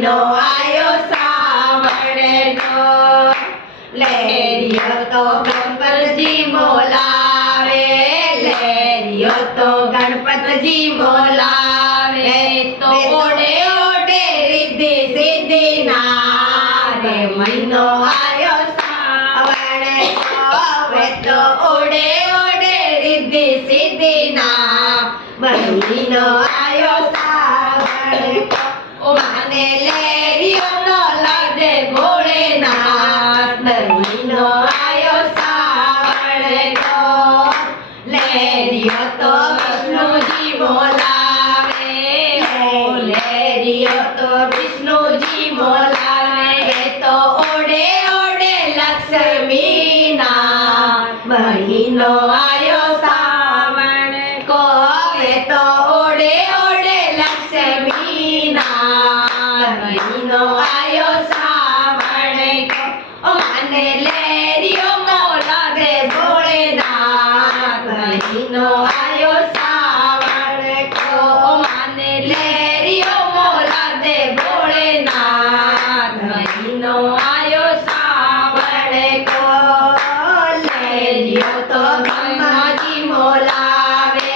મહિનો આયો સાવણનો લેરિયો તો ગણપતજી બોલાવે લેરિયો તો ગણપતજી બોલાવે તો ઓડે ઓડે રિદ્ધિ સિદ્ધિ ના રે મહિનો આયો સાવણનો હવે તો ઓડે ઓડે રિદ્ધિ સિદ્ધિ ના મહિનો આયો સાવણનો ઓ માને લેરિયો નો લાદે ભોળેનાથ મહિનો આયો સાવણનો લેરિયો તો વિષ્ણુજી બોલાવે લેરિયો તો વિષ્ણુજી બોલાવે તો ઓડે ઓડે લક્ષ્મી ના મહિનો આયો સાવણ કો હવે તો ઓડે ઓડે લક્ષ્મી ના મહિનો આયો સાવણ કો ઓ માને લેરિયો મોલા દે ભોળેનાથ મહિનો આયો સાવણ કો ઓ માને લેરિયો મોલા દે ભોળેનાથ મહિનો આયો સાવણ કો લેરિયો તો બ્રહ્માજી બોલાવે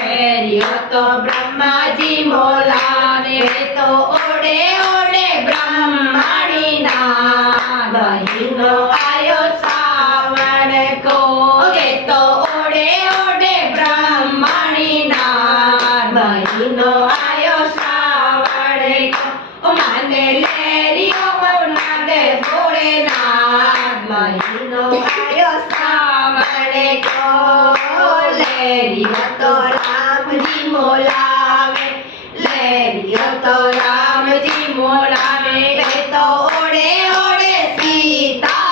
લેરિયો તો બ્રહ્માજી બોલાવે તો ઓડે ઓડે બ્રહ્માણી ના મહિનો આયો સાવણ કો હવે તો ઓડે ઓડે બ્રહ્માણી ના મહિનો આયો સાવણ કો ઓ માને લેરિયો મોલા દે ભોળેનાથ મહિનો આયો સાવણ કો લેરિયો તો રામજી બોલાવે લેરિયો તો રામજી બોલાવે તો ઓડે ઓડે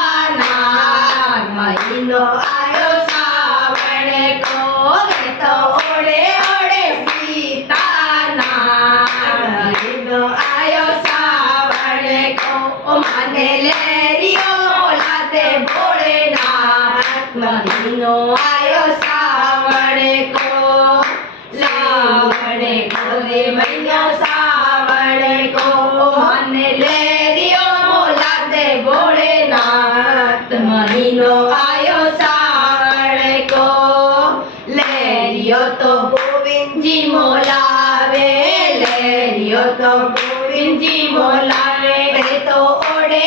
સીતાના મહિનો આયો સાવણ કો તો ઓડે ઓડે સીતાના મહિનો આયો સાવણ કો ઓ માને લેરિયો મોલા દે ભોળેનાથ મહિનો આયો સાવણ કો સાવણ કો રે મહિનો સાવણ કો મને લેરિયો મોલા દે ભોળેનાથ મહિનો આયો સાવણ કો લેરિયો તો ગોવિંદજી બોલાવે લેરિયો તો ગોવિંદજી બોલાવે તો ઓડે